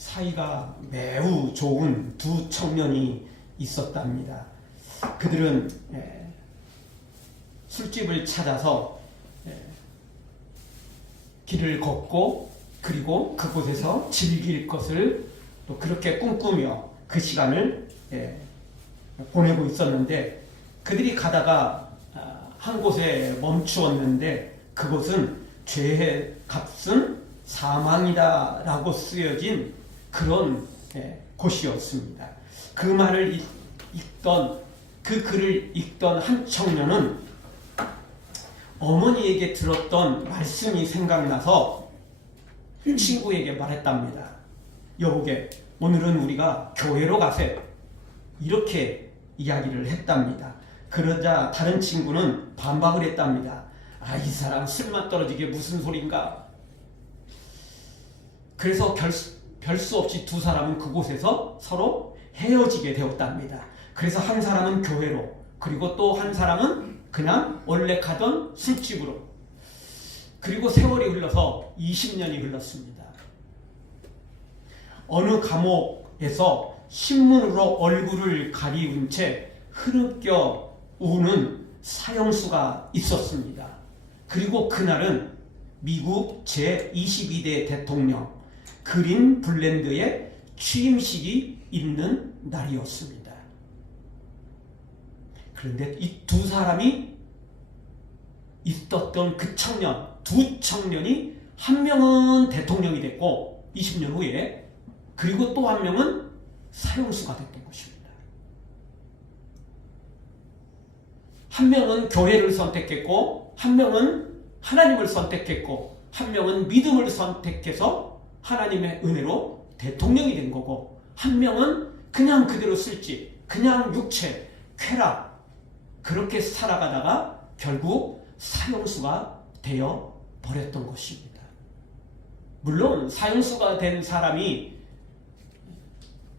사이가 매우 좋은 두 청년이 있었답니다. 그들은 술집을 찾아서 길을 걷고 그리고 그곳에서 즐길 것을 또 그렇게 꿈꾸며 그 시간을 보내고 있었는데, 그들이 가다가 한 곳에 멈추었는데 그곳은 죄의 값은 사망이다 라고 쓰여진 그런 곳이었습니다. 그 말을 읽던, 그 글을 읽던 한 청년은 어머니에게 들었던 말씀이 생각나서 친구에게 말했답니다. 여보게, 오늘은 우리가 교회로 가세. 이렇게 이야기를 했답니다. 그러자 다른 친구는 반박을 했답니다. 아, 이 사람 술만 떨어지게 무슨 소린가. 그래서 별 수 없이 두 사람은 그곳에서 서로 헤어지게 되었답니다. 그래서 한 사람은 교회로, 그리고 또 한 사람은 그냥 원래 가던 술집으로. 그리고 세월이 흘러서 20년이 흘렀습니다. 어느 감옥에서 신문으로 얼굴을 가리운 채 흐느껴 우는 사형수가 있었습니다. 그리고 그날은 미국 제22대 대통령 그린 블랜드의 취임식이 있는 날이었습니다. 그런데 이 두 사람이 있었던 그 청년, 두 청년이 한 명은 대통령이 됐고 20년 후에, 그리고 또 한 명은 사형수가 됐던 것입니다. 한 명은 교회를 선택했고, 한 명은 하나님을 선택했고, 한 명은 믿음을 선택해서 하나님의 은혜로 대통령이 된 거고, 한 명은 그냥 그대로 술집, 그냥 육체, 쾌락, 그렇게 살아가다가 결국 사형수가 되어 버렸던 것입니다. 물론 사형수가 된 사람이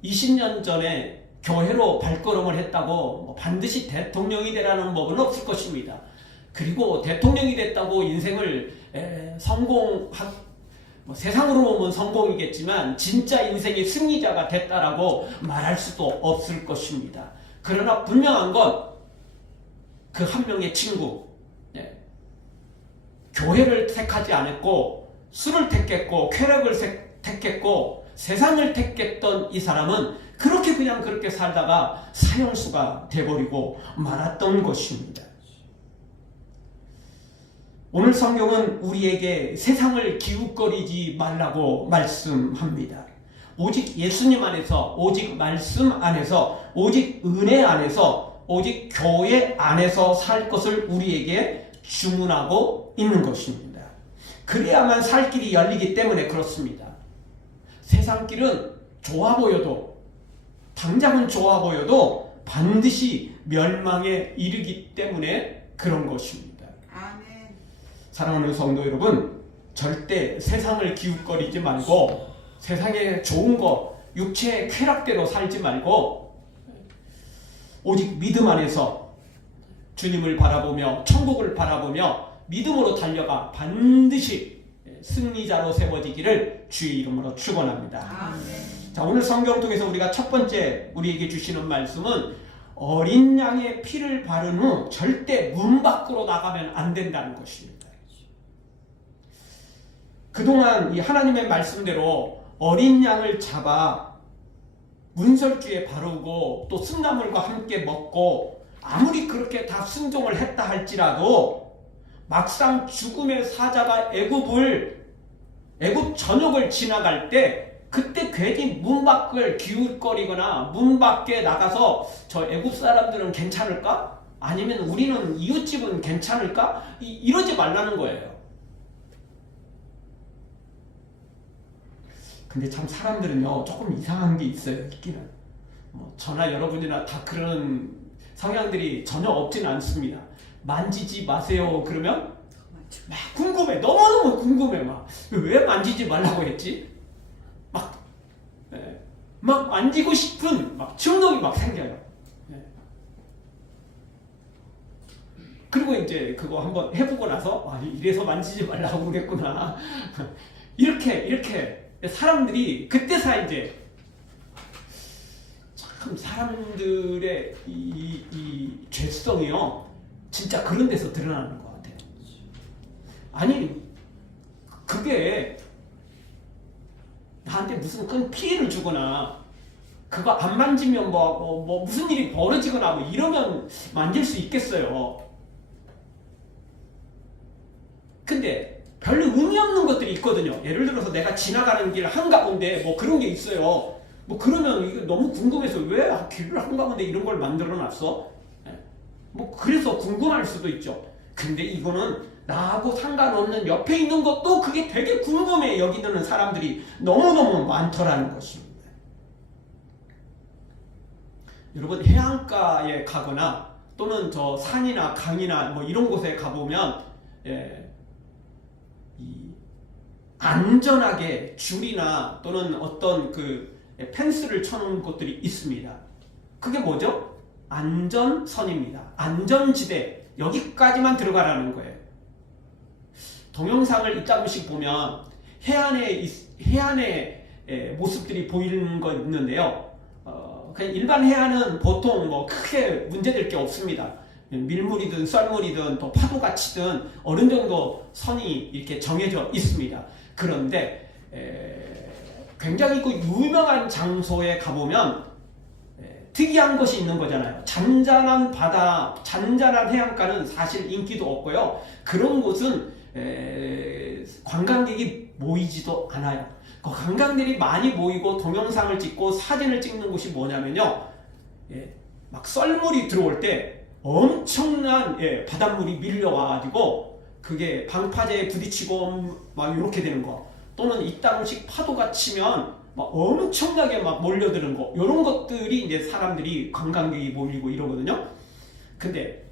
20년 전에 교회로 발걸음을 했다고 반드시 대통령이 되라는 법은 없을 것입니다. 그리고 대통령이 됐다고 인생을 세상으로 보면 성공이겠지만 진짜 인생의 승리자가 됐다라고 말할 수도 없을 것입니다. 그러나 분명한 건 그 한 명의 친구, 교회를 택하지 않았고 술을 택했고 쾌락을 택했고 세상을 택했던 이 사람은 그냥 그렇게 살다가 사형수가 돼버리고 말았던 것입니다. 오늘 성경은 우리에게 세상을 기웃거리지 말라고 말씀합니다. 오직 예수님 안에서, 오직 말씀 안에서, 오직 은혜 안에서, 오직 교회 안에서 살 것을 우리에게 주문하고 있는 것입니다. 그래야만 살 길이 열리기 때문에 그렇습니다. 세상 길은 좋아 보여도, 당장은 좋아 보여도 반드시 멸망에 이르기 때문에 그런 것입니다. 아멘. 사랑하는 성도 여러분, 절대 세상을 기웃거리지 말고 세상에 좋은 거, 육체의 쾌락대로 살지 말고 오직 믿음 안에서 주님을 바라보며 천국을 바라보며 믿음으로 달려가 반드시 승리자로 세워지기를 주의 이름으로 축원합니다. 아멘. 자, 오늘 성경 통해서 우리가 첫 번째 우리에게 주시는 말씀은 어린 양의 피를 바른 후 절대 문 밖으로 나가면 안 된다는 것입니다. 그동안 이 하나님의 말씀대로 어린 양을 잡아 문설주에 바르고 또 쓴나물과 함께 먹고 아무리 그렇게 다 순종을 했다 할지라도 막상 죽음의 사자가 애굽 전역을 지나갈 때 그때 괜히 문 밖을 기웃거리거나 문 밖에 나가서 저 애굽 사람들은 괜찮을까? 아니면 우리는 이웃집은 괜찮을까? 이러지 말라는 거예요. 근데 참 사람들은요 조금 이상한 게 있어요. 있기는 저나 여러분이나 다 그런 성향들이 전혀 없지는 않습니다. 만지지 마세요 그러면 막 궁금해, 너무너무 궁금해. 막 왜 만지지 말라고 했지? 막 만지고 싶은 막 충동이 막 생겨요. 그리고 이제 그거 한번 해보고 나서 이래서 만지지 말라고 그랬구나. 이렇게 사람들이 그때서 이제 참 사람들의 이 죄성이요 진짜 그런 데서 드러나는 것 같아요. 아니 그게 나한테 무슨 큰 피해를 주거나 그거 안 만지면 뭐 무슨 일이 벌어지거나 뭐 이러면 만질 수 있겠어요. 근데 별로 의미 없는 것들이 있거든요. 예를 들어서 내가 지나가는 길 한가운데 뭐 그런 게 있어요. 뭐 그러면 이게 너무 궁금해서 왜 길을 한가운데 이런 걸 만들어 놨어? 뭐 그래서 궁금할 수도 있죠. 근데 이거는 나하고 상관없는 옆에 있는 것도 그게 되게 궁금해 여기는 사람들이 너무너무 많더라는 것입니다. 여러분 해안가에 가거나 또는 저 산이나 강이나 뭐 이런 곳에 가보면 이 안전하게 줄이나 또는 어떤 그 펜스를 쳐놓은 곳들이 있습니다. 그게 뭐죠? 안전선입니다. 안전지대 여기까지만 들어가라는 거예요. 동영상을 이따금씩 보면 해안의 모습들이 보이는 거 있는데요. 그냥 일반 해안은 보통 뭐 크게 문제될 게 없습니다. 밀물이든 썰물이든 또 파도가 치든 어느 정도 선이 이렇게 정해져 있습니다. 그런데 굉장히 그 유명한 장소에 가보면 특이한 것이 있는 거잖아요. 잔잔한 바다, 잔잔한 해안가는 사실 인기도 없고요. 그런 곳은 관광객이 모이지도 않아요. 관광객들이 많이 모이고 동영상을 찍고 사진을 찍는 곳이 뭐냐면요. 막 썰물이 들어올 때 엄청난 바닷물이 밀려와가지고 그게 방파제에 부딪히고 막 이렇게 되는 거, 또는 이따금씩 파도가 치면 막 엄청나게 막 몰려드는 거, 이런 것들이 이제 사람들이 관광객이 몰리고 이러거든요. 근데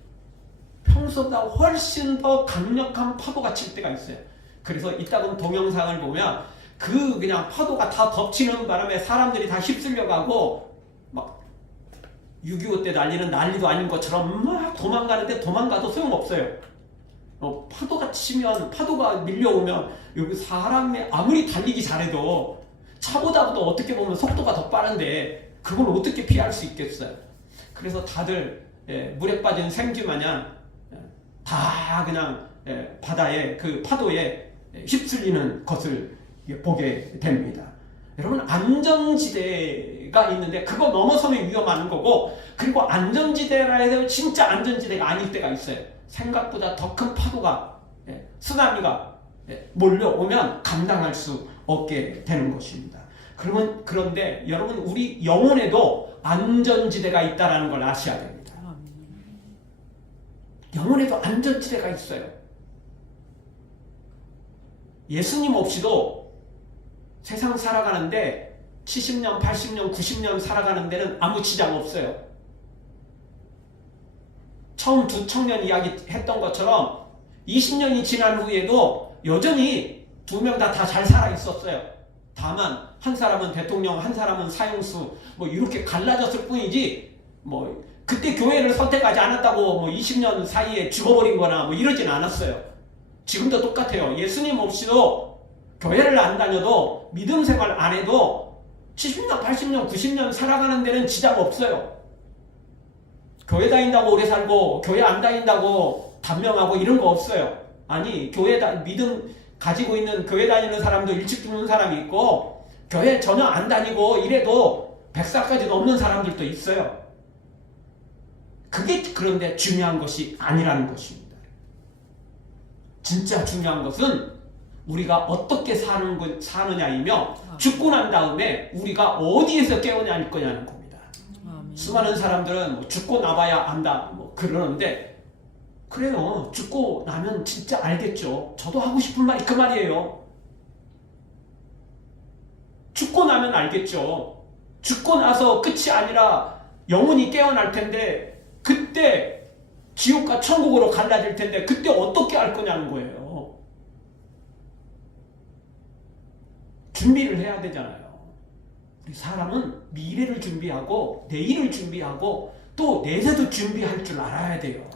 평소보다 훨씬 더 강력한 파도가 칠 때가 있어요. 그래서 이따금 동영상을 보면 그냥 파도가 다 덮치는 바람에 사람들이 다 휩쓸려가고 막 6.25 때 난리도 아닌 것처럼 막 도망가는데 도망가도 소용없어요. 파도가 치면, 파도가 밀려오면 여기 사람이 아무리 달리기 잘해도 차보다도 어떻게 보면 속도가 더 빠른데 그걸 어떻게 피할 수 있겠어요. 그래서 다들 물에 빠진 생쥐 마냥 다 그냥 바다에 그 파도에 휩쓸리는 것을 보게 됩니다. 여러분 안전지대가 있는데 그거 넘어서면 위험한 거고, 그리고 안전지대라 해도 진짜 안전지대가 아닐 때가 있어요. 생각보다 더 큰 파도가 쓰나미가 몰려오면 감당할 수 없게 되는 것입니다. 그런데 여러분 우리 영혼에도 안전지대가 있다는 걸 아셔야 됩니다. 영혼에도 안전지대가 있어요. 예수님 없이도 세상 살아가는데 70년, 80년, 90년 살아가는 데는 아무 지장 없어요. 처음 두 청년 이야기 했던 것처럼 20년이 지난 후에도 여전히 두 명 다 잘 살아 있었어요. 다만 한 사람은 대통령, 한 사람은 사형수 뭐 이렇게 갈라졌을 뿐이지 뭐 그때 교회를 선택하지 않았다고 뭐 20년 사이에 죽어버린 거나 뭐 이러진 않았어요. 지금도 똑같아요. 예수님 없이도 교회를 안 다녀도 믿음 생활 안 해도 70년, 80년, 90년 살아가는 데는 지장 없어요. 교회 다닌다고 오래 살고 교회 안 다닌다고 단명하고 이런 거 없어요. 아니 믿음 가지고 있는 교회 다니는 사람도 일찍 죽는 사람이 있고 교회 전혀 안 다니고 이래도 100살까지 넘는 사람들도 있어요. 그게 그런데 중요한 것이 아니라는 것입니다. 진짜 중요한 것은 우리가 어떻게 사느냐이며 죽고 난 다음에 우리가 어디에서 깨어날 거냐는 겁니다. 수많은 사람들은 뭐 죽고 나봐야 안다 뭐 그러는데 그래요. 죽고 나면 진짜 알겠죠. 저도 하고 싶은 말이 그 말이에요. 죽고 나면 알겠죠. 죽고 나서 끝이 아니라 영혼이 깨어날 텐데 그때 지옥과 천국으로 갈라질 텐데 그때 어떻게 할 거냐는 거예요. 준비를 해야 되잖아요. 우리 사람은 미래를 준비하고 내일을 준비하고 또 내세도 준비할 줄 알아야 돼요.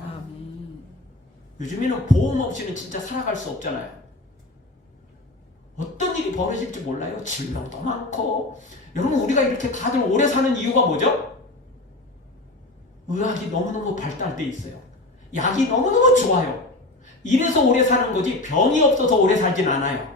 요즘에는 보험 없이는 진짜 살아갈 수 없잖아요. 어떤 일이 벌어질지 몰라요. 질병도 많고. 여러분, 우리가 이렇게 다들 오래 사는 이유가 뭐죠? 의학이 너무너무 발달돼 있어요. 약이 너무너무 좋아요. 이래서 오래 사는 거지 병이 없어서 오래 살진 않아요.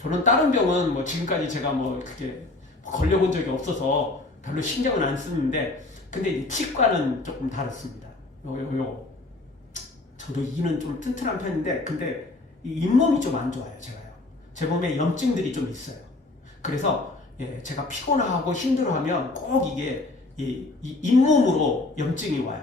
저는 다른 병은 뭐 지금까지 제가 뭐 그게 걸려본 적이 없어서 별로 신경은 안 쓰는데, 근데 이 치과는 조금 다릅니다. 저도 이는 좀 튼튼한 편인데, 근데 이 잇몸이 좀 안 좋아요. 제가요. 제 몸에 염증들이 좀 있어요. 그래서 제가 피곤하고 힘들어하면 꼭 이게 이 잇몸으로 염증이 와요.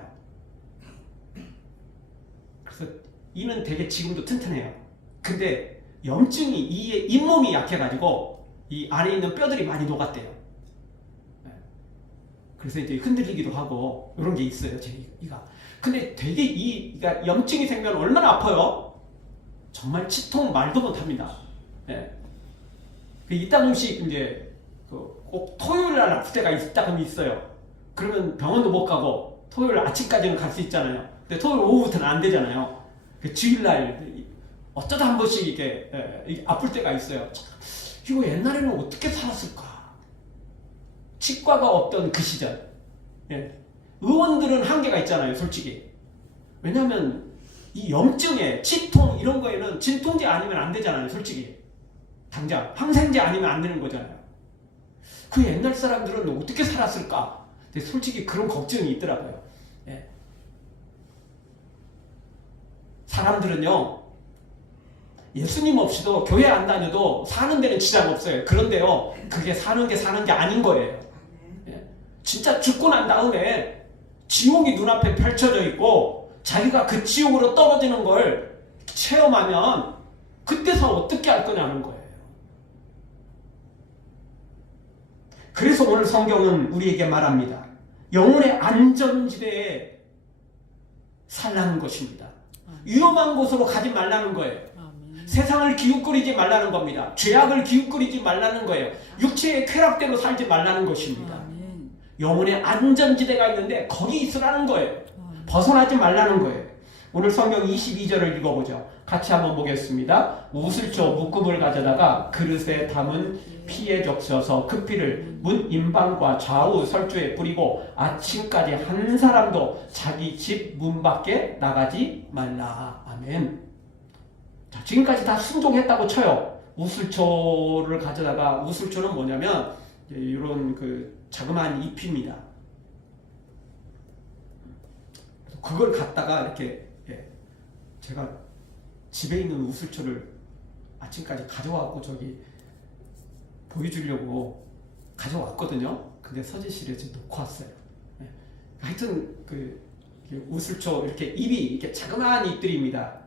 그래서 이는 되게 지금도 튼튼해요. 근데 염증이 이에 잇몸이 약해가지고 이 안에 있는 뼈들이 많이 녹았대요. 그래서 이제 흔들리기도 하고 이런 게 있어요, 제 이가. 근데 되게 그러니까 염증이 생기면 얼마나 아파요? 정말 치통 말도 못합니다. 이따 음식 이제 꼭 토요일 날 아플 때가 있다면 있어요. 그러면 병원도 못 가고 토요일 아침까지는 갈 수 있잖아요. 근데 토요일 오후부터는 안 되잖아요. 주일날 어쩌다 한 번씩 이렇게 아플 때가 있어요. 이거 옛날에는 어떻게 살았을까? 치과가 없던 그 시절. 의원들은 한계가 있잖아요, 솔직히. 왜냐하면 이 염증에 치통 이런 거에는 진통제 아니면 안 되잖아요, 솔직히. 당장 항생제 아니면 안 되는 거잖아요. 그 옛날 사람들은 어떻게 살았을까? 근데 솔직히 그런 걱정이 있더라고요. 사람들은요, 예수님 없이도 교회 안 다녀도 사는 데는 지장 없어요. 그런데요, 그게 사는 게 아닌 거예요. 진짜 죽고 난 다음에 지옥이 눈앞에 펼쳐져 있고 자기가 그 지옥으로 떨어지는 걸 체험하면 그때서 어떻게 할 거냐는 거예요. 그래서 오늘 성경은 우리에게 말합니다. 영혼의 안전지대에 살라는 것입니다. 위험한 곳으로 가지 말라는 거예요. 세상을 기웃거리지 말라는 겁니다. 죄악을 기웃거리지 말라는 거예요. 육체의 쾌락대로 살지 말라는 것입니다. 영혼의 안전지대가 있는데 거기 있으라는 거예요. 벗어나지 말라는 거예요. 오늘 성경 22절을 읽어보죠. 같이 한번 보겠습니다. 우슬초 묶음을 가져다가 그릇에 담은 피에 적셔서 그 피를 문 임방과 좌우 설주에 뿌리고 아침까지 한 사람도 자기 집 문 밖에 나가지 말라. 아멘. 자, 지금까지 다 순종했다고 쳐요. 우슬초를 가져다가, 우슬초는 뭐냐면 이런 그 자그마한 잎입니다. 그걸 갖다가 이렇게 제가 집에 있는 우슬초를 아침까지 가져와갖고 저기 보여주려고 가져왔거든요. 근데 서재실에 지금 놓고 왔어요. 하여튼 그 우슬초 이렇게 잎이 이렇게 자그마한 잎들입니다.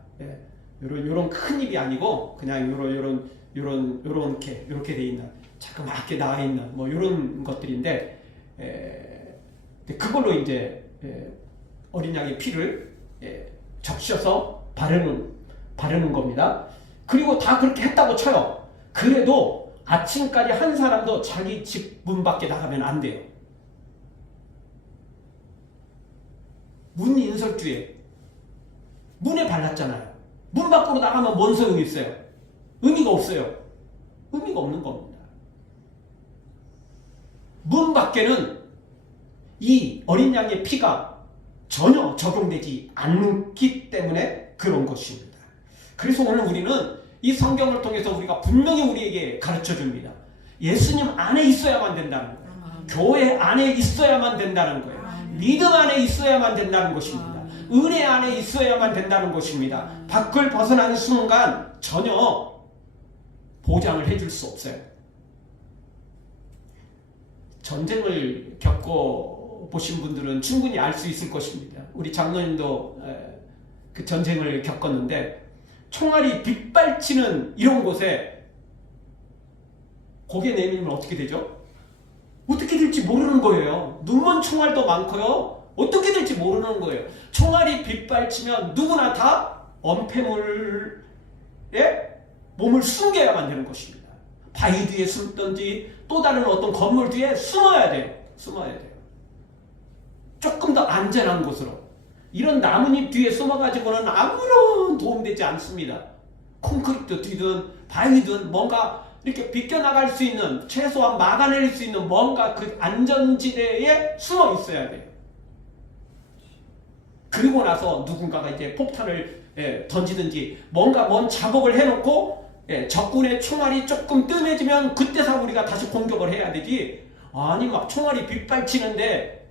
요런 큰 잎이 아니고 그냥 요렇게 돼 있는 자그맣게 나와 있는 뭐 요런 것들인데, 그걸로 이제 어린 양의 피를 적셔서 바르는 겁니다. 그리고 다 그렇게 했다고 쳐요. 그래도 아침까지 한 사람도 자기 집 문 밖에 나가면 안 돼요. 문 인설주에 문에 발랐잖아요. 문 밖으로 나가면 뭔 소용이 있어요? 의미가 없어요. 의미가 없는 겁니다. 문 밖에는 이 어린 양의 피가 전혀 적용되지 않기 때문에 그런 것입니다. 그래서 오늘 우리는 이 성경을 통해서 우리가 분명히 우리에게 가르쳐 줍니다. 예수님 안에 있어야만 된다는 거예요. 교회 안에 있어야만 된다는 거예요. 믿음 안에 있어야만 된다는 것입니다. 은혜 안에 있어야만 된다는 것입니다. 밖을 벗어나는 순간 전혀 보장을 해줄 수 없어요. 전쟁을 겪어보신 분들은 충분히 알 수 있을 것입니다. 우리 장로님도 그 전쟁을 겪었는데, 총알이 빗발치는 이런 곳에 고개 내밀면 어떻게 되죠? 어떻게 될지 모르는 거예요. 눈먼 총알도 많고요. 어떻게 될지 모르는 거예요. 총알이 빗발치면 누구나 다 엄폐물에 몸을 숨겨야만 되는 것입니다. 바위 뒤에 숨든지 또 다른 어떤 건물 뒤에 숨어야 돼요. 조금 더 안전한 곳으로. 이런 나뭇잎 뒤에 숨어가지고는 아무런 도움되지 않습니다. 콘크리트 뒤든 바위든 뭔가 이렇게 비껴나갈 수 있는, 최소한 막아낼 수 있는 뭔가 그 안전지대에 숨어 있어야 돼요. 그리고 나서 누군가가 이제 폭탄을 던지든지 뭔가 뭔 작업을 해놓고 적군의 총알이 조금 뜸해지면 그때서 우리가 다시 공격을 해야 되지. 아니 막 총알이 빗발치는데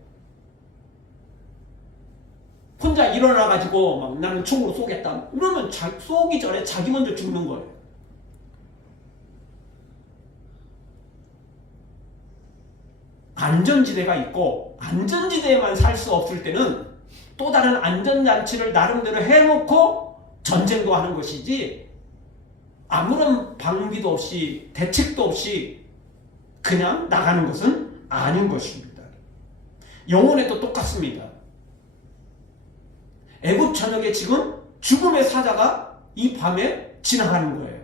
혼자 일어나가지고 막 나는 총으로 쏘겠다. 그러면 쏘기 전에 자기 먼저 죽는 거예요. 안전지대가 있고 안전지대에만 살 수 없을 때는 또 다른 안전장치를 나름대로 해놓고 전쟁도 하는 것이지 아무런 방비도 없이 대책도 없이 그냥 나가는 것은 아닌 것입니다. 영혼에도 똑같습니다. 애굽 전역에 지금 죽음의 사자가 이 밤에 지나가는 거예요.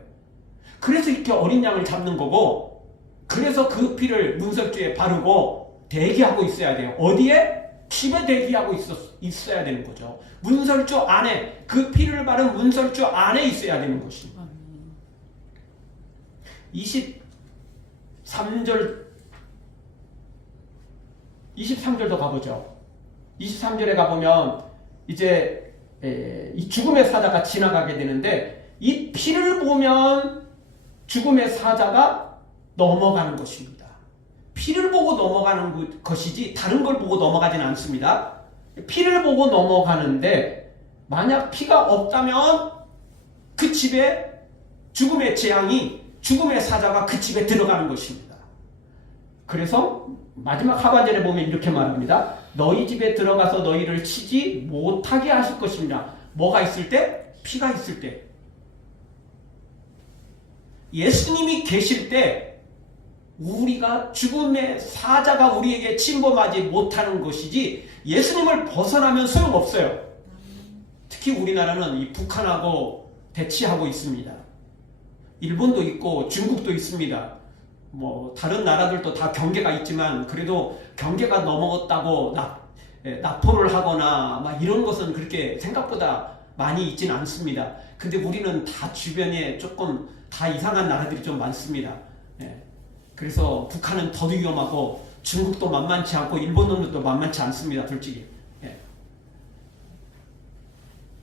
그래서 이렇게 어린 양을 잡는 거고, 그래서 그 피를 문설주에 바르고 대기하고 있어야 돼요. 어디에? 집에 대기하고 있어야 되는 거죠. 문설주 안에, 그 피를 바른 문설주 안에 있어야 되는 것입니다. 23절도 가보죠. 23절에 가보면 이제 이 죽음의 사자가 지나가게 되는데 이 피를 보면 죽음의 사자가 넘어가는 것입니다. 피를 보고 넘어가는 것이지 다른 걸 보고 넘어가지는 않습니다. 피를 보고 넘어가는데 만약 피가 없다면 그 집에 죽음의 재앙이, 죽음의 사자가 그 집에 들어가는 것입니다. 그래서 마지막 하반절에 보면 이렇게 말합니다. 너희 집에 들어가서 너희를 치지 못하게 하실 것입니다. 뭐가 있을 때? 피가 있을 때. 예수님이 계실 때 우리가 죽음의 사자가 우리에게 침범하지 못하는 것이지 예수님을 벗어나면 소용없어요. 특히 우리나라는 이 북한하고 대치하고 있습니다. 일본도 있고 중국도 있습니다. 뭐 다른 나라들도 다 경계가 있지만 그래도 경계가 넘어갔다고 납포를 하거나 막 이런 것은 그렇게 생각보다 많이 있지는 않습니다. 근데 우리는 다 주변에 조금 다 이상한 나라들이 좀 많습니다. 그래서 북한은 더 위험하고 중국도 만만치 않고 일본 놈들도 만만치 않습니다. 솔직히.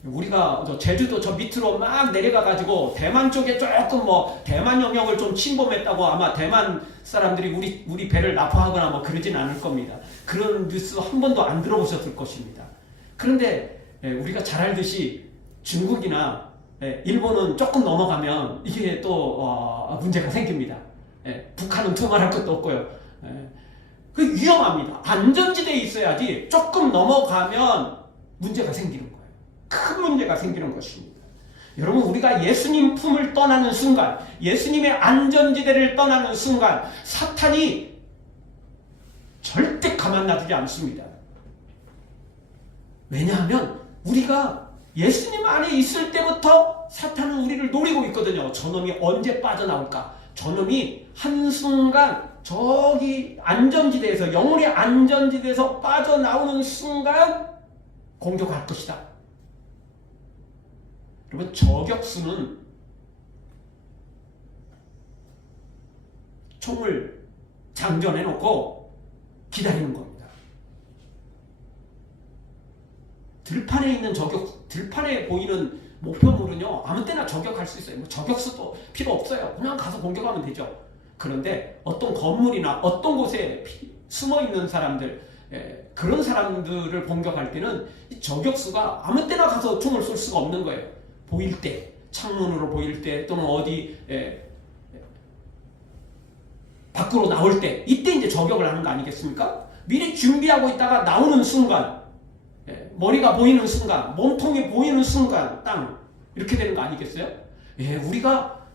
우리가 제주도 저 밑으로 막 내려가가지고 대만 쪽에 조금 뭐 대만 영역을 좀 침범했다고 아마 대만 사람들이 우리 배를 납포하거나 뭐 그러진 않을 겁니다. 그런 뉴스 한 번도 안 들어보셨을 것입니다. 그런데 우리가 잘 알듯이 중국이나 일본은 조금 넘어가면 이게 또 문제가 생깁니다. 북한은 두말할 것도 없고요. 그 위험합니다. 안전지대에 있어야지 조금 넘어가면 문제가 생기는 거예요. 큰 문제가 생기는 것입니다. 여러분, 우리가 예수님 품을 떠나는 순간, 예수님의 안전지대를 떠나는 순간 사탄이 절대 가만 놔두지 않습니다. 왜냐하면 우리가 예수님 안에 있을 때부터 사탄은 우리를 노리고 있거든요. 저놈이 언제 빠져나올까? 저놈이 한순간 저기 안전지대에서, 영혼의 안전지대에서 빠져나오는 순간 공격할 것이다. 여러분, 저격수는 총을 장전해 놓고 기다리는 겁니다. 들판에 있는 들판에 보이는 목표물은요, 아무 때나 저격할 수 있어요. 뭐 저격수도 필요 없어요. 그냥 가서 공격하면 되죠. 그런데 어떤 건물이나 어떤 곳에 숨어 있는 사람들, 그런 사람들을 공격할 때는 이 저격수가 아무 때나 가서 총을 쏠 수가 없는 거예요. 보일 때, 창문으로 보일 때, 또는 어디 밖으로 나올 때, 이때 이제 저격을 하는 거 아니겠습니까? 미리 준비하고 있다가 나오는 순간, 머리가 보이는 순간, 몸통이 보이는 순간 땅, 이렇게 되는 거 아니겠어요? 우리가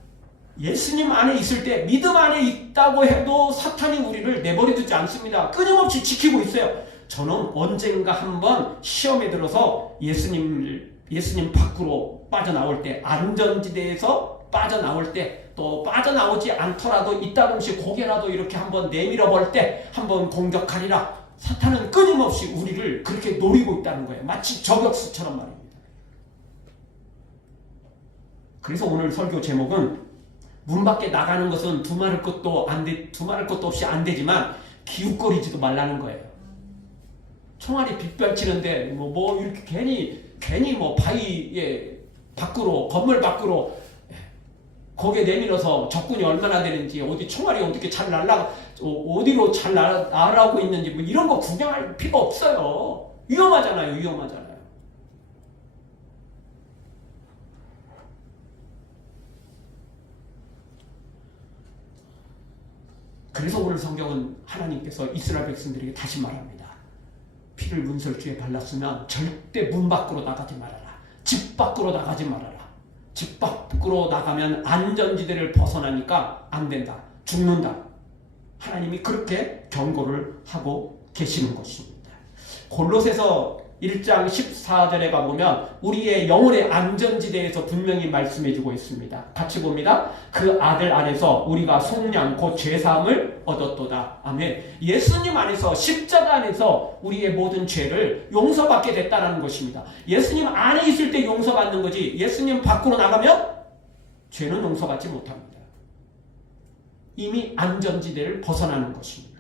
예수님 안에 있을 때, 믿음 안에 있다고 해도 사탄이 우리를 내버려 두지 않습니다. 끊임없이 지키고 있어요. 저는 언젠가 한번 시험에 들어서 예수님 밖으로 빠져나올 때, 안전지대에서 빠져나올 때, 또 빠져나오지 않더라도 이따금씩 고개라도 이렇게 한번 내밀어 볼 때 한번 공격하리라. 사탄은 끊임없이 우리를 그렇게 노리고 있다는 거예요. 마치 저격수처럼 말입니다. 그래서 오늘 설교 제목은 문 밖에 나가는 것은 두말할 것도 없이 안 되지만 기웃거리지도 말라는 거예요. 총알이 빗발치는데 뭐 이렇게 괜히 뭐 바위에 밖으로 건물 밖으로 거기에 내밀어서 적군이 얼마나 되는지 어디 총알이 어떻게 잘 어디로 잘 날아오고 있는지 뭐 이런 거 구경할 필요 없어요. 위험하잖아요. 그래서 오늘 성경은 하나님께서 이스라엘 백성들에게 다시 말합니다. 피를 문설주에 발랐으면 절대 문 밖으로 나가지 말아라. 집 밖으로 나가지 말아라. 집 밖으로 나가면 안전지대를 벗어나니까 안 된다. 죽는다. 하나님이 그렇게 경고를 하고 계시는 것입니다. 골로새서 1장 14절에 가보면 우리의 영혼의 안전지대에서 분명히 말씀해주고 있습니다. 같이 봅니다. 그 아들 안에서 우리가 속량 곧 죄사함을 얻었도다. 아멘. 예수님 안에서 십자가 안에서 우리의 모든 죄를 용서받게 됐다는 것입니다. 예수님 안에 있을 때 용서받는 거지 예수님 밖으로 나가면 죄는 용서받지 못합니다. 이미 안전지대를 벗어나는 것입니다.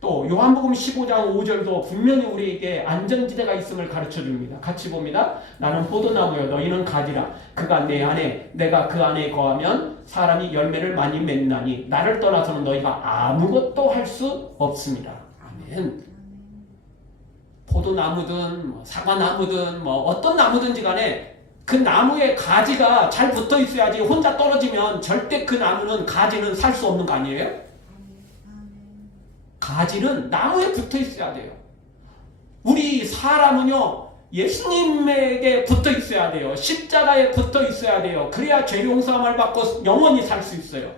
또 요한복음 15장 5절도 분명히 우리에게 안전지대가 있음을 가르쳐줍니다. 같이 봅니다. 나는 포도나무여 너희는 가지라. 그가 내 안에 내가 그 안에 거하면 사람이 열매를 많이 맺나니 나를 떠나서는 너희가 아무것도 할 수 없습니다. 아멘. 포도나무든 사과나무든 어떤 나무든지 간에 그 나무에 가지가 잘 붙어 있어야지 혼자 떨어지면 절대 그 나무는 가지는 살 수 없는 거 아니에요? 가지는 나무에 붙어 있어야 돼요. 우리 사람은요, 예수님에게 붙어 있어야 돼요. 십자가에 붙어 있어야 돼요. 그래야 죄 용서함을 받고 영원히 살 수 있어요.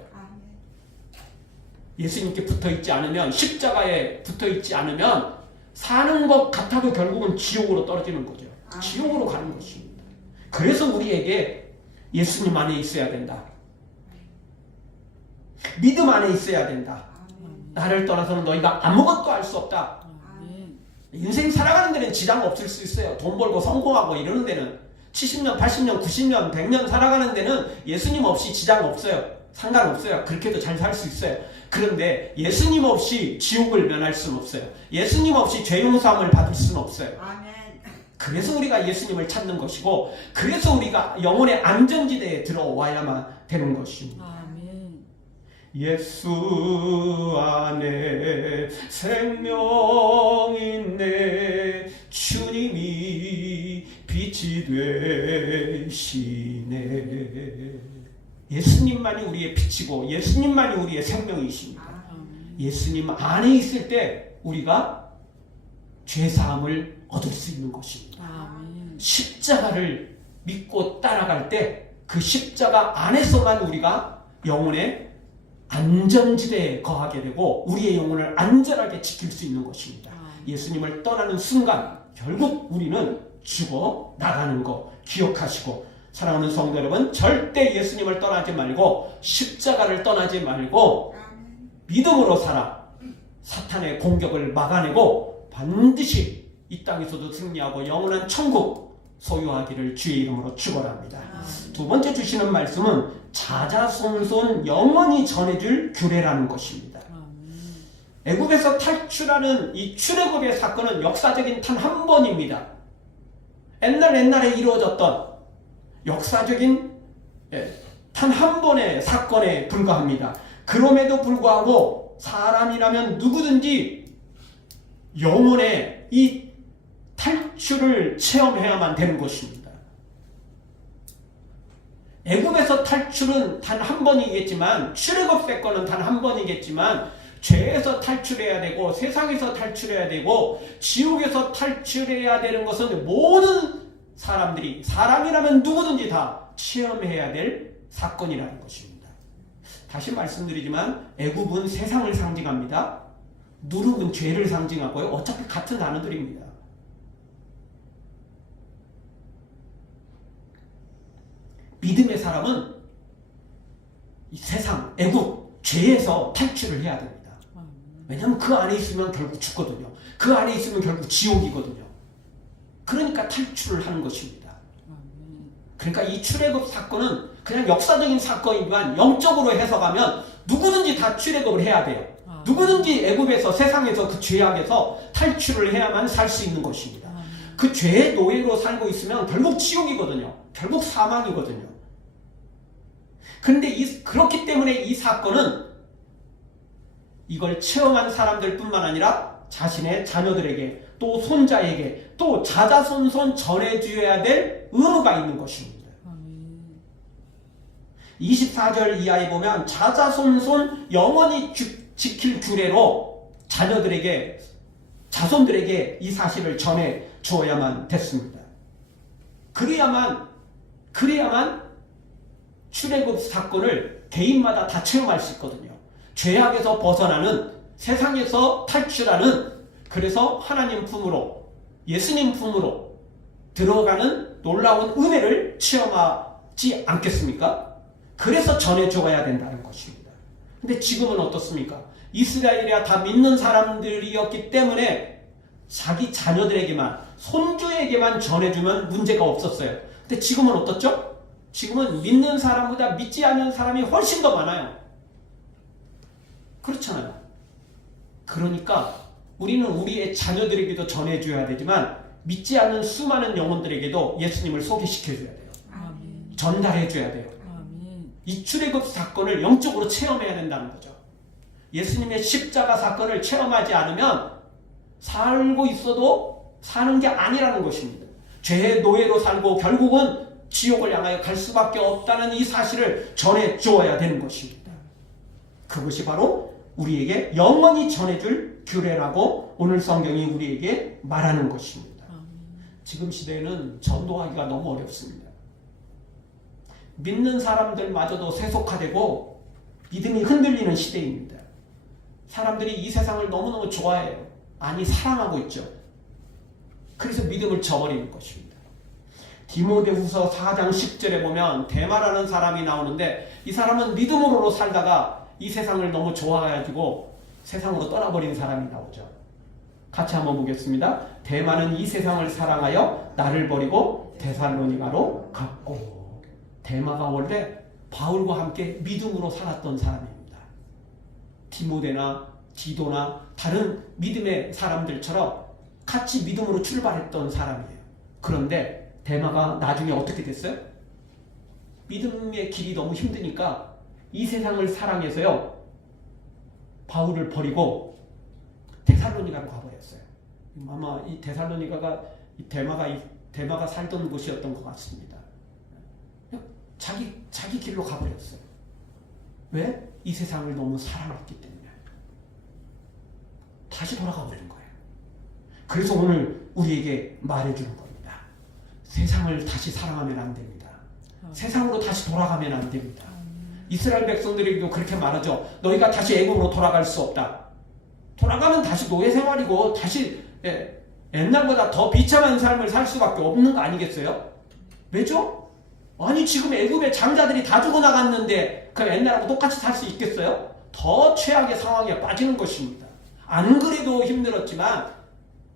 예수님께 붙어 있지 않으면, 십자가에 붙어 있지 않으면 사는 것 같아도 결국은 지옥으로 떨어지는 거죠. 지옥으로 가는 것입니다. 그래서 우리에게 예수님 안에 있어야 된다. 믿음 안에 있어야 된다. 나를 떠나서는 너희가 아무것도 할 수 없다. 인생 살아가는 데는 지장 없을 수 있어요. 돈 벌고 성공하고 이러는 데는 70년, 80년, 90년, 100년 살아가는 데는 예수님 없이 지장 없어요. 상관없어요. 그렇게도 잘 살 수 있어요. 그런데 예수님 없이 지옥을 면할 수는 없어요. 예수님 없이 죄 용서함을 받을 수는 없어요. 그래서 우리가 예수님을 찾는 것이고 그래서 우리가 영혼의 안전지대에 들어와야만 되는 것입니다. 예수 안에 생명 있네 주님이 빛이 되시네. 예수님만이 우리의 빛이고 예수님만이 우리의 생명이십니다. 예수님 안에 있을 때 우리가 죄사함을 얻을 수 있는 것입니다. 십자가를 믿고 따라갈 때 그 십자가 안에서만 우리가 영혼의 안전지대에 거하게 되고 우리의 영혼을 안전하게 지킬 수 있는 것입니다. 예수님을 떠나는 순간 결국 우리는 죽어 나가는 거 기억하시고 사랑하는 성도 여러분 절대 예수님을 떠나지 말고 십자가를 떠나지 말고 믿음으로 살아 사탄의 공격을 막아내고 반드시 이 땅에서도 승리하고 영원한 천국 소유하기를 주의 이름으로 축원합니다. 두 번째 주시는 말씀은 자자손손 영원히 전해줄 규례라는 것입니다. 애굽에서 탈출하는 이 출애굽의 사건은 역사적인 단 한 번입니다. 옛날에 이루어졌던 역사적인 단 한 번의 사건에 불과합니다. 그럼에도 불구하고 사람이라면 누구든지 영혼의 이 탈출을 체험해야만 되는 것입니다. 애굽에서 탈출은 단 한 번이겠지만 출애굽 사건은 단 한 번이겠지만 죄에서 탈출해야 되고 세상에서 탈출해야 되고 지옥에서 탈출해야 되는 것은 모든 사람들이 사람이라면 누구든지 다 체험해야 될 사건이라는 것입니다. 다시 말씀드리지만 애굽은 세상을 상징합니다. 누룩은 죄를 상징하고요. 어차피 같은 단어들입니다. 믿음의 사람은 이 세상, 애굽, 죄에서 탈출을 해야 됩니다. 왜냐하면 그 안에 있으면 결국 죽거든요. 그 안에 있으면 결국 지옥이거든요. 그러니까 탈출을 하는 것입니다. 그러니까 이 출애굽 사건은 그냥 역사적인 사건이지만 영적으로 해석하면 누구든지 다 출애굽을 해야 돼요. 누구든지 애굽에서 세상에서 그 죄악에서 탈출을 해야만 살 수 있는 것입니다. 그 죄의 노예로 살고 있으면 결국 지옥이거든요. 결국 사망이거든요. 그런데 그렇기 때문에 이 사건은 이걸 체험한 사람들 뿐만 아니라 자신의 자녀들에게 또 손자에게 또 자자손손 전해주어야 될 의무가 있는 것입니다. 24절 이하에 보면 자자손손 영원히 지킬 규례로 자녀들에게 자손들에게 이 사실을 전해 주어야만 됐습니다. 그래야만 출애굽 사건을 개인마다 다 체험할 수 있거든요. 죄악에서 벗어나는 세상에서 탈출하는 그래서 하나님 품으로 예수님 품으로 들어가는 놀라운 은혜를 체험하지 않겠습니까? 그래서 전해줘야 된다는 것입니다. 근데 지금은 어떻습니까? 이스라엘이야 다 믿는 사람들이었기 때문에 자기 자녀들에게만 손주에게만 전해주면 문제가 없었어요. 근데 지금은 어떻죠? 지금은 믿는 사람보다 믿지 않는 사람이 훨씬 더 많아요. 그렇잖아요. 그러니까 우리는 우리의 자녀들에게도 전해줘야 되지만 믿지 않는 수많은 영혼들에게도 예수님을 소개시켜줘야 돼요. 아멘. 전달해줘야 돼요. 아멘. 이 출애굽 사건을 영적으로 체험해야 된다는 거죠. 예수님의 십자가 사건을 체험하지 않으면 살고 있어도 사는 게 아니라는 것입니다. 죄의 노예로 살고 결국은 지옥을 향하여 갈 수밖에 없다는 이 사실을 전해주어야 되는 것입니다. 그것이 바로 우리에게 영원히 전해줄 규례라고 오늘 성경이 우리에게 말하는 것입니다. 지금 시대에는 전도하기가 너무 어렵습니다. 믿는 사람들마저도 세속화되고 믿음이 흔들리는 시대입니다. 사람들이 이 세상을 너무너무 좋아해요. 아니 사랑하고 있죠. 그래서 믿음을 저버리는 것입니다. 디모데후서 4장 10절에 보면 데마라는 사람이 나오는데 이 사람은 믿음으로 살다가 이 세상을 너무 좋아해가지고 세상으로 떠나버린 사람이 나오죠. 같이 한번 보겠습니다. 데마는 이 세상을 사랑하여 나를 버리고 데살로니가로 갔고. 데마가 원래 바울과 함께 믿음으로 살았던 사람입니다. 디모데나 디도나 다른 믿음의 사람들처럼 같이 믿음으로 출발했던 사람이에요. 그런데 데마가 나중에 어떻게 됐어요? 믿음의 길이 너무 힘드니까 이 세상을 사랑해서요 바울을 버리고 데살로니가로 가버렸어요. 아마 이 데살로니가가 데마가 살던 곳이었던 것 같습니다. 자기 길로 가버렸어요. 왜? 이 세상을 너무 사랑했기 때문에. 다시 돌아가 버린 거예요. 그래서 오늘 우리에게 말해주는 겁니다. 세상을 다시 사랑하면 안 됩니다. 세상으로 다시 돌아가면 안 됩니다. 이스라엘 백성들에게도 그렇게 말하죠. 너희가 다시 애굽으로 돌아갈 수 없다. 돌아가면 다시 노예 생활이고 다시 옛날보다 더 비참한 삶을 살 수밖에 없는 거 아니겠어요? 왜죠? 아니 지금 애굽의 장자들이 다 죽어나갔는데 그 옛날하고 똑같이 살 수 있겠어요? 더 최악의 상황에 빠지는 것입니다. 안 그래도 힘들었지만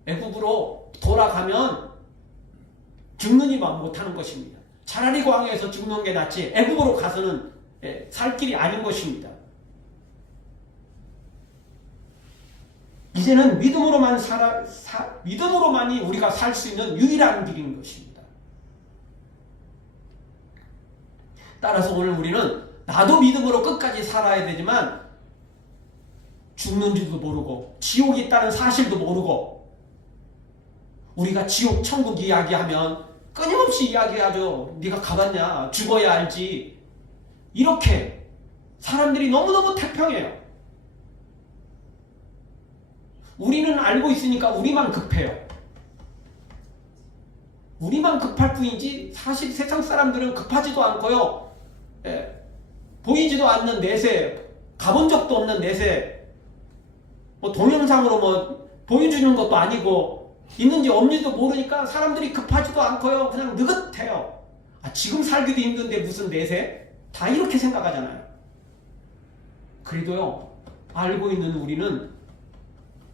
애굽으로 돌아가면 죽느니만 못하는 것입니다. 차라리 광야에서 죽는 게 낫지 애굽으로 가서는 살 길이 아닌 것입니다. 이제는 믿음으로만이 우리가 살 수 있는 유일한 길인 것입니다. 따라서 오늘 우리는 나도 믿음으로 끝까지 살아야 되지만 죽는지도 모르고 지옥이 있다는 사실도 모르고 우리가 지옥 천국 이야기하면 끊임없이 이야기하죠. 네가 가봤냐? 죽어야 알지. 이렇게 사람들이 너무너무 태평해요. 우리는 알고 있으니까 우리만 급해요. 우리만 급할 뿐이지 사실 세상 사람들은 급하지도 않고요. 보이지도 않는 내세, 가본 적도 없는 내세, 동영상으로 보여주는 것도 아니고 있는지 없는지도 모르니까 사람들이 급하지도 않고요. 그냥 느긋해요. 지금 살기도 힘든데 무슨 내세? 다 이렇게 생각하잖아요. 그래도요, 알고 있는 우리는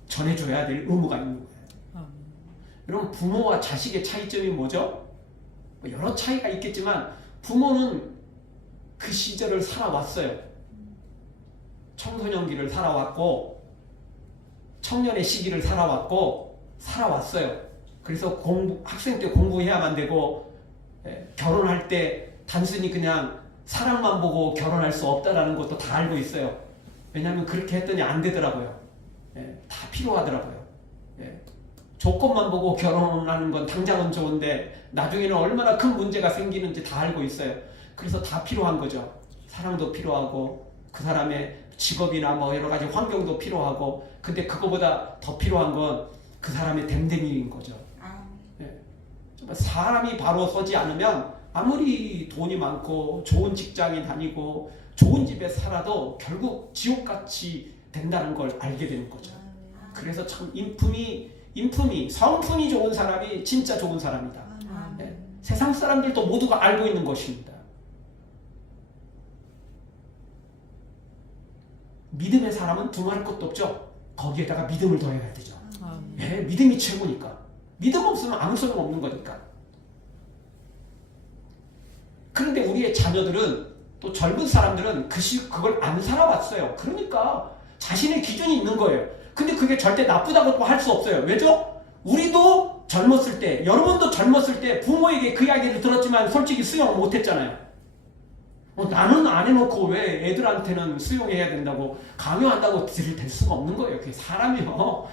전해줘야 될 의무가 있는 거예요. 여러분, 부모와 자식의 차이점이 뭐죠? 여러 차이가 있겠지만 부모는 그 시절을 살아왔어요. 청소년기를 살아왔고 청년의 시기를 살아왔어요. 그래서 학생 때 공부해야만 되고 결혼할 때 단순히 그냥 사랑만 보고 결혼할 수 없다라는 것도 다 알고 있어요. 왜냐하면 그렇게 했더니 안 되더라고요. 다 필요하더라고요. 조건만 보고 결혼하는 건 당장은 좋은데 나중에는 얼마나 큰 문제가 생기는지 다 알고 있어요. 그래서 다 필요한 거죠. 사랑도 필요하고 그 사람의 직업이나 뭐 여러 가지 환경도 필요하고, 근데 그거보다 더 필요한 건 그 사람의 됨됨이인 거죠. 사람이 바로 서지 않으면 아무리 돈이 많고 좋은 직장에 다니고 좋은 집에 살아도 결국 지옥같이 된다는 걸 알게 되는 거죠. 그래서 참 성품이 좋은 사람이 진짜 좋은 사람이다. 세상 사람들도 모두가 알고 있는 것입니다. 믿음의 사람은 두말할 것도 없죠. 거기에다가 믿음을 더해야 되죠. 믿음이 최고니까. 믿음 없으면 아무 소용 없는 거니까. 그런데 우리의 자녀들은, 또 젊은 사람들은 그걸 안 살아왔어요. 그러니까 자신의 기준이 있는 거예요. 근데 그게 절대 나쁘다고 할 수 없어요. 왜죠? 우리도 젊었을 때, 여러분도 젊었을 때 부모에게 그 이야기를 들었지만 솔직히 수용을 못했잖아요. 나는 안 해놓고 왜 애들한테는 수용해야 된다고 강요한다고 될 수가 없는 거예요. 그게 사람이요.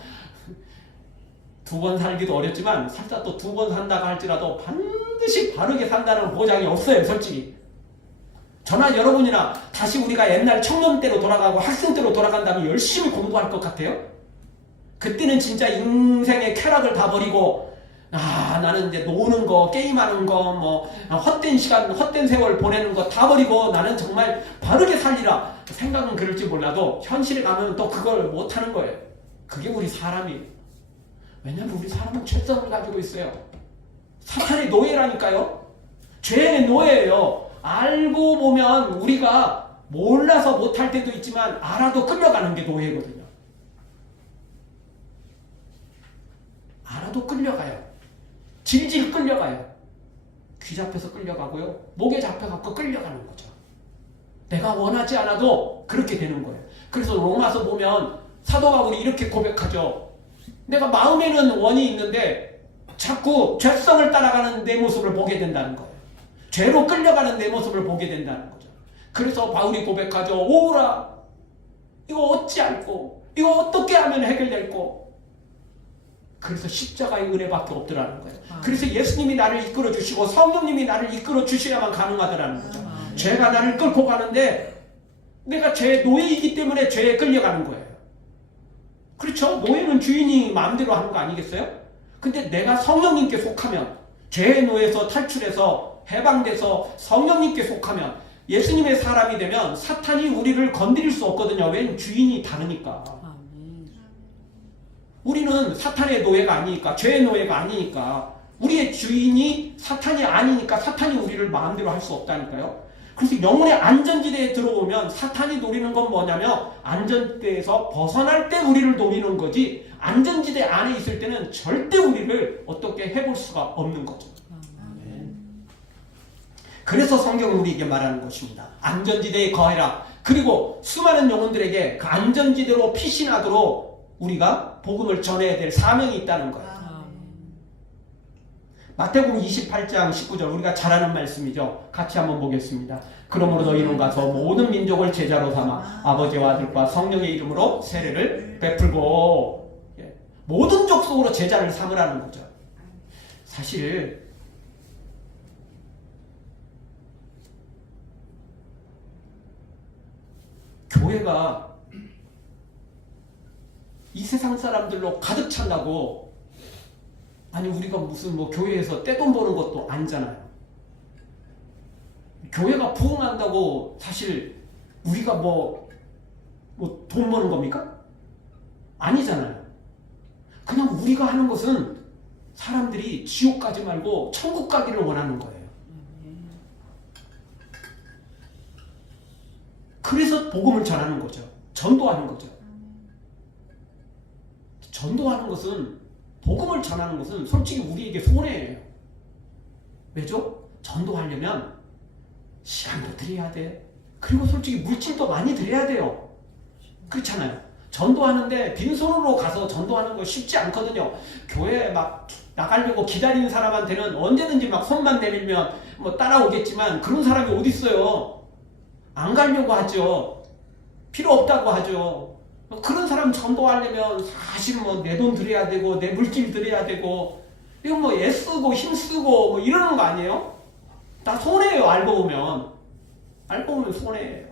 2번 살기도 어렵지만 살다 또 2번 산다고 할지라도 반드시 바르게 산다는 보장이 없어요. 솔직히. 저나 여러분이나 다시 우리가 옛날 청년 때로 돌아가고 학생 때로 돌아간다면 열심히 공부할 것 같아요? 그때는 진짜 인생의 쾌락을 다 버리고 나는 이제 노는 거, 게임하는 거, 뭐 헛된 시간, 헛된 세월 보내는 거 다 버리고 나는 정말 바르게 살리라 생각은 그럴지 몰라도 현실에 가면 또 그걸 못하는 거예요. 그게 우리 사람이에요. 왜냐하면 우리 사람은 죄성을 가지고 있어요. 사탄의 노예라니까요. 죄의 노예예요. 알고 보면 우리가 몰라서 못할 때도 있지만 알아도 끌려가는 게 노예거든요. 알아도 끌려가요. 질질 끌려가요. 귀 잡혀서 끌려가고요. 목에 잡혀갖고 끌려가는 거죠. 내가 원하지 않아도 그렇게 되는 거예요. 그래서 로마서 보면 사도 바울이 이렇게 고백하죠. 내가 마음에는 원이 있는데 자꾸 죄성을 따라가는 내 모습을 보게 된다는 거예요. 죄로 끌려가는 내 모습을 보게 된다는 거죠. 그래서 바울이 고백하죠. 오라, 이거 어찌할꼬, 이거 어떻게 하면 해결될꼬. 그래서 십자가의 은혜밖에 없더라는 거예요. 그래서 예수님이 나를 이끌어 주시고 성령님이 나를 이끌어 주셔야만 가능하더라는 거죠. 죄가 나를 끌고 가는데 내가 죄의 노예이기 때문에 죄에 끌려가는 거예요. 그렇죠? 노예는 주인이 마음대로 하는 거 아니겠어요? 근데 내가 성령님께 속하면, 죄의 노예에서 탈출해서 해방돼서 성령님께 속하면, 예수님의 사람이 되면 사탄이 우리를 건드릴 수 없거든요. 왜냐면 주인이 다르니까. 우리는 사탄의 노예가 아니니까, 죄의 노예가 아니니까, 우리의 주인이 사탄이 아니니까 사탄이 우리를 마음대로 할 수 없다니까요. 그래서 영혼의 안전지대에 들어오면 사탄이 노리는 건 뭐냐면 안전지대에서 벗어날 때 우리를 노리는 거지, 안전지대 안에 있을 때는 절대 우리를 어떻게 해볼 수가 없는 거죠. 그래서 성경은 우리에게 말하는 것입니다. 안전지대에 거해라. 그리고 수많은 영혼들에게 그 안전지대로 피신하도록 우리가 복음을 전해야 될 사명이 있다는 거예요. 마태복음 28장 19절, 우리가 잘 아는 말씀이죠. 같이 한번 보겠습니다. 그러므로 너희는 가서 모든 민족을 제자로 삼아 아버지와 아들과 성령의 이름으로 세례를 베풀고, 모든 족속으로 제자를 삼으라는 거죠. 사실 교회가 이 세상 사람들로 가득 찬다고 아니 우리가 무슨 뭐 교회에서 떼돈 버는 것도 아니잖아요. 교회가 부흥한다고 사실 우리가 뭐 돈 버는 겁니까? 아니잖아요. 그냥 우리가 하는 것은 사람들이 지옥 가지 말고 천국 가기를 원하는 거예요. 그래서 복음을 전하는 거죠. 전도하는 거죠. 전도하는 것은, 복음을 전하는 것은 솔직히 우리에게 손해예요. 왜죠? 전도하려면 시간도 들여야 돼. 그리고 솔직히 물질도 많이 들여야 돼요. 그렇잖아요. 전도하는데 빈손으로 가서 전도하는 거 쉽지 않거든요. 교회에 막 나가려고 기다리는 사람한테는 언제든지 막 손만 내밀면 뭐 따라오겠지만 그런 사람이 어디 있어요? 안 가려고 하죠. 필요 없다고 하죠. 그런 사람 전도하려면 사실 뭐 내 돈 들여야 되고 내 물질 들여야 되고 이거 뭐 애쓰고 힘쓰고 뭐 이러는 거 아니에요? 다 손해예요. 알고 보면 손해예요.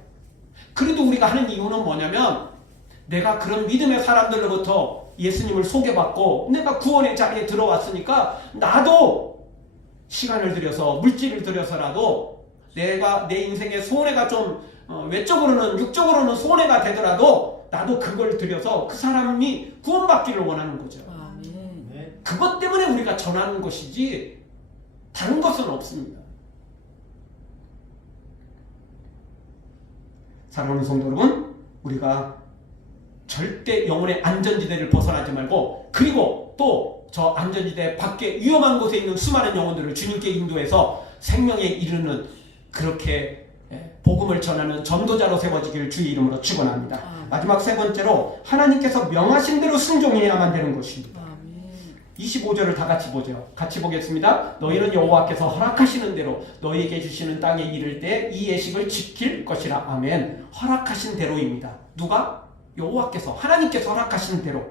그래도 우리가 하는 이유는 뭐냐면 내가 그런 믿음의 사람들로부터 예수님을 소개받고 내가 구원의 자리에 들어왔으니까 나도 시간을 들여서 물질을 들여서라도 내가 내 인생에 손해가 좀 외적으로는 육적으로는 손해가 되더라도 나도 그걸 들여서 그 사람이 구원받기를 원하는 거죠. 아멘. 그것 때문에 우리가 전하는 것이지 다른 것은 없습니다. 사랑하는 성도 여러분, 우리가 절대 영혼의 안전지대를 벗어나지 말고, 그리고 또 저 안전지대 밖에 위험한 곳에 있는 수많은 영혼들을 주님께 인도해서 생명에 이르는 그렇게 복음을 전하는 전도자로 세워지기를 주의 이름으로 축원합니다. 마지막 세 번째로 하나님께서 명하신 대로 순종해야만 되는 것입니다. 25절을 다 같이 보죠. 같이 보겠습니다. 너희는 여호와께서 허락하시는 대로 너희에게 주시는 땅에 이를 때 이 예식을 지킬 것이라. 아멘. 허락하신 대로입니다. 누가? 여호와께서, 하나님께서 허락하신 대로.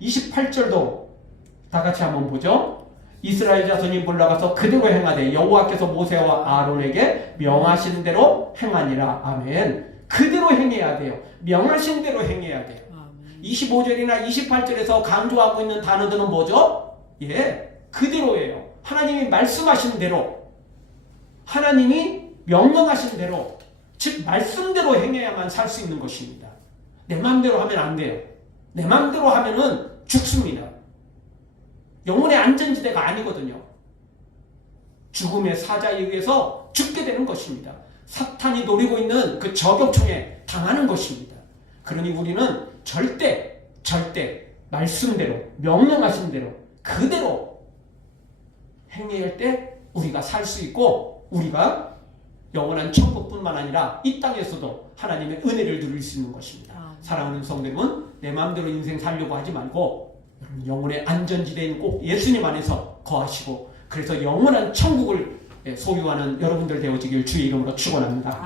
28절도 다 같이 한번 보죠. 이스라엘 자손이 물러가서 그대로 행하되 여호와께서 모세와 아론에게 명하신 대로 행하니라. 아멘. 그대로 행해야 돼요. 명하신 대로 행해야 돼요. 25절이나 28절에서 강조하고 있는 단어들은 뭐죠? 예, 그대로예요. 하나님이 말씀하신 대로, 하나님이 명령하신 대로, 즉 말씀대로 행해야만 살 수 있는 것입니다. 내 마음대로 하면 안 돼요. 내 마음대로 하면은 죽습니다. 영혼의 안전지대가 아니거든요. 죽음의 사자에 의해서 죽게 되는 것입니다. 사탄이 노리고 있는 그 저격총에 당하는 것입니다. 그러니 우리는 절대 말씀대로, 명령하신 대로 그대로 행해야 할 때 우리가 살 수 있고, 우리가 영원한 천국뿐만 아니라 이 땅에서도 하나님의 은혜를 누릴 수 있는 것입니다. 사랑하는 성도 여러분, 내 마음대로 인생 살려고 하지 말고 영혼의 안전지대인 꼭 예수님 안에서 거하시고, 그래서 영원한 천국을 소유하는 여러분들 되어지길 주의 이름으로 축원합니다.